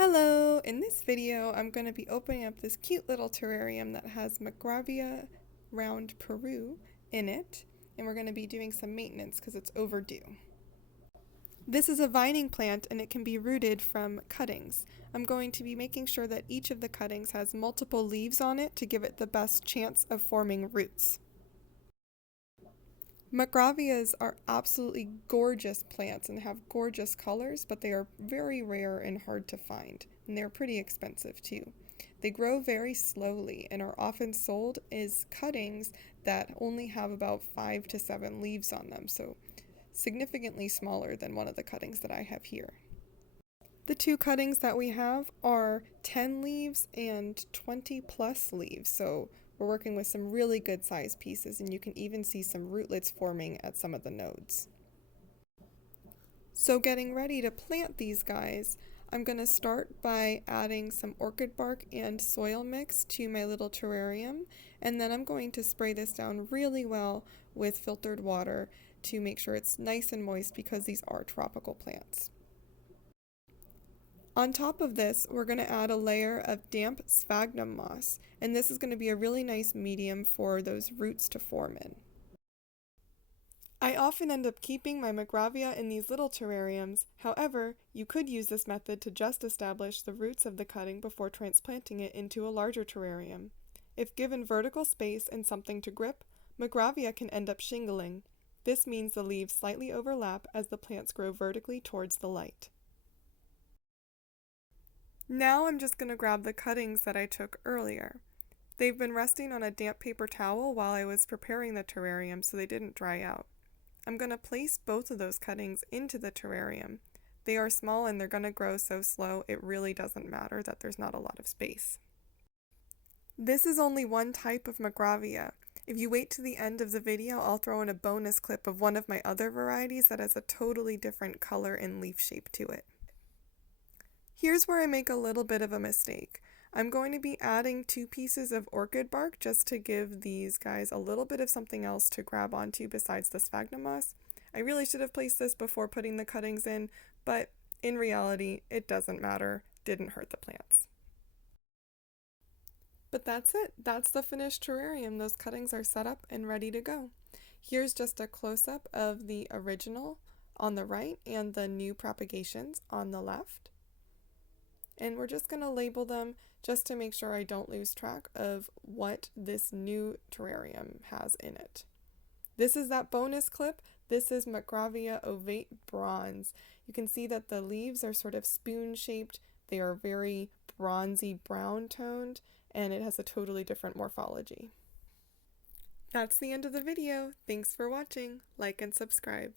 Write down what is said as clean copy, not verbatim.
Hello! In this video, I'm going to be opening up this cute little terrarium that has Marcgravia round Peru in it, and we're going to be doing some maintenance because it's overdue. This is a vining plant and it can be rooted from cuttings. I'm going to be making sure that each of the cuttings has multiple leaves on it to give it the best chance of forming roots. Marcgravias are absolutely gorgeous plants and have gorgeous colors, but they are very rare and hard to find, and they're pretty expensive too. They grow very slowly and are often sold as cuttings that only have about 5 to 7 leaves on them, so significantly smaller than one of the cuttings that I have here. The two cuttings that we have are 10 leaves and 20 plus leaves, so we're working with some really good sized pieces, and you can even see some rootlets forming at some of the nodes. So getting ready to plant these guys, I'm going to start by adding some orchid bark and soil mix to my little terrarium, and then I'm going to spray this down really well with filtered water to make sure it's nice and moist because these are tropical plants. On top of this, we're going to add a layer of damp sphagnum moss, and this is going to be a really nice medium for those roots to form in. I often end up keeping my Marcgravia in these little terrariums. However, you could use this method to just establish the roots of the cutting before transplanting it into a larger terrarium. If given vertical space and something to grip, Marcgravia can end up shingling. This means the leaves slightly overlap as the plants grow vertically towards the light. Now I'm just going to grab the cuttings that I took earlier. They've been resting on a damp paper towel while I was preparing the terrarium so they didn't dry out. I'm going to place both of those cuttings into the terrarium. They are small and they're going to grow so slow it really doesn't matter that there's not a lot of space. This is only one type of Marcgravia. If you wait to the end of the video, I'll throw in a bonus clip of one of my other varieties that has a totally different color and leaf shape to it. Here's where I make a little bit of a mistake. I'm going to be adding 2 pieces of orchid bark just to give these guys a little bit of something else to grab onto besides the sphagnum moss. I really should have placed this before putting the cuttings in, but in reality, it doesn't matter. Didn't hurt the plants. But that's it. That's the finished terrarium. Those cuttings are set up and ready to go. Here's just a close-up of the original on the right and the new propagations on the left. And we're just going to label them just to make sure I don't lose track of what this new terrarium has in it. This is that bonus clip. This is Marcgravia ovate bronze. You can see that the leaves are sort of spoon-shaped. They are very bronzy brown toned, and it has a totally different morphology. That's the end of the video. Thanks for watching. Like and subscribe.